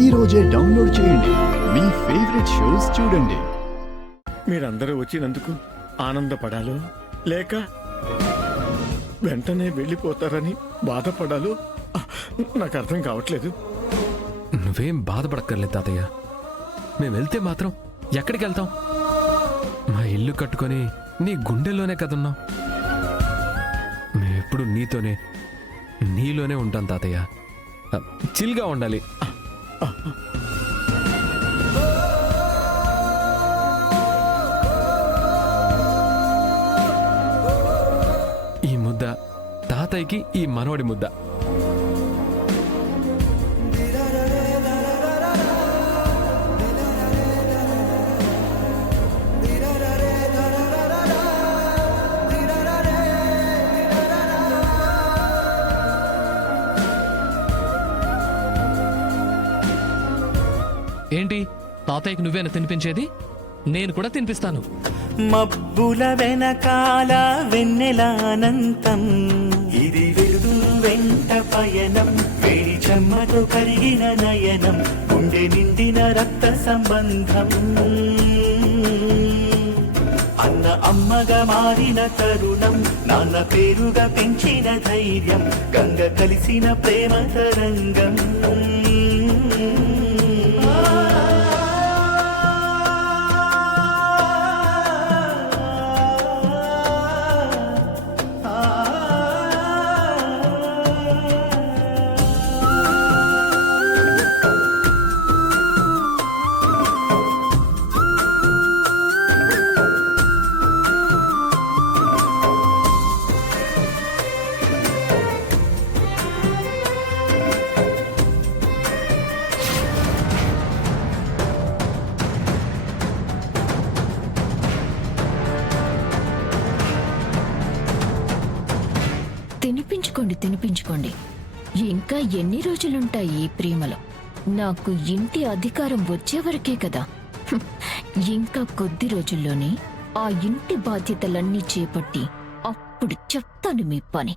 ఈ రోజే డౌన్లోడ్ చేయండి. మీ ఫేవరెట్ షోస్ చూడండి. మీరందరూ వచ్చినందుకు ఆనందపడాలో లేక వెంటనే వెళ్ళిపోతారని బాధపడాలో నాకు అర్థం కావట్లేదు. నువ్వేం బాధపడక్కర్లేదు తాతయ్య. మేము వెళ్తే మాత్రం ఎక్కడికి వెళ్తాం? మా ఇల్లు కట్టుకొని నీ గుండెల్లోనే కదున్నాం. మేమెప్పుడు నీతోనే నీలోనే ఉంటాం తాతయ్య. చిల్గా ఉండాలి. ఈ ముద్ద తాతయ్యకి ఈ మనవడి ముద్ద. ఏంటి తాతయ్యకి నువ్వేనా తినిపించేది? నేను కూడా తినిపిస్తాను. మబ్బుల వెనకాల వెన్నెలానంతం, ఇది వెలుగు వెంట పయనం, వేడి చెమ్మతో కరిగిన నయనం, గుండె నిండిన రక్త సంబంధం, అన్న అమ్మగా మారిన తరుణం, నాన్న పేరుగా పెంచిన ధైర్యం, గంగ కలిసిన ప్రేమ తరంగం. తినిపించుకోండి తినిపించుకోండి. ఇంకా ఎన్ని రోజులుంటాయి ఈ ప్రేమలో? నాకు ఇంటి అధికారం వచ్చే వరకే కదా. ఇంకా కొద్ది రోజుల్లోనే ఆ ఇంటి బాధ్యతలన్నీ చేపట్టి అప్పుడు చెప్తాను మీ పని.